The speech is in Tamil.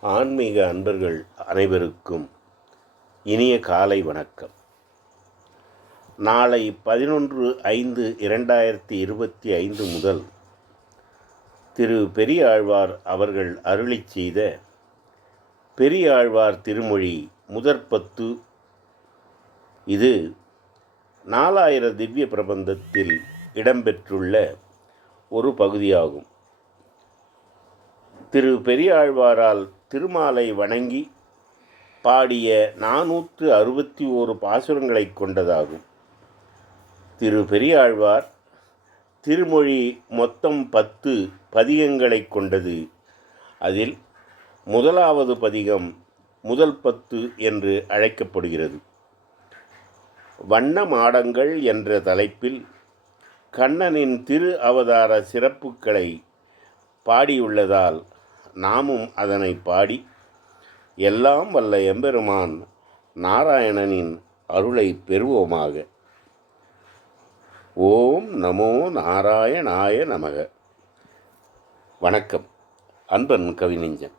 ஆன்மீக அன்பர்கள் அனைவருக்கும் இனிய காலை வணக்கம். நாளை பதினொன்று ஐந்து இரண்டாயிரத்தி இருபத்தி ஐந்து முதல் திரு பெரியாழ்வார் அவர்கள் அருளிச் செய்த பெரியாழ்வார் திருமொழி முதற்பத்து. இது நாலாயிர திவ்ய பிரபந்தத்தில் இடம்பெற்றுள்ள ஒரு பகுதியாகும். திரு பெரியாழ்வாரால் திருமாலை வணங்கி பாடிய நானூற்று அறுபத்தி ஓரு பாசுரங்களை கொண்டதாகும். திரு பெரியாழ்வார் திருமொழி மொத்தம் பத்து பதிகங்களை கொண்டது. அதில் முதலாவது பதிகம் முதல் பத்து என்று அழைக்கப்படுகிறது. வண்ண மாடங்கள் என்ற தலைப்பில் கண்ணனின் திரு அவதார சிறப்புகளை பாடியுள்ளதால் நாமும் அதனை பாடி எல்லாம் வல்ல எம்பெருமான் நாராயணனின் அருளை பெறுவோமாக. ஓம் நமோ நாராயணாய நமக. வணக்கம். அன்பன் கவிநெஞ்சன்.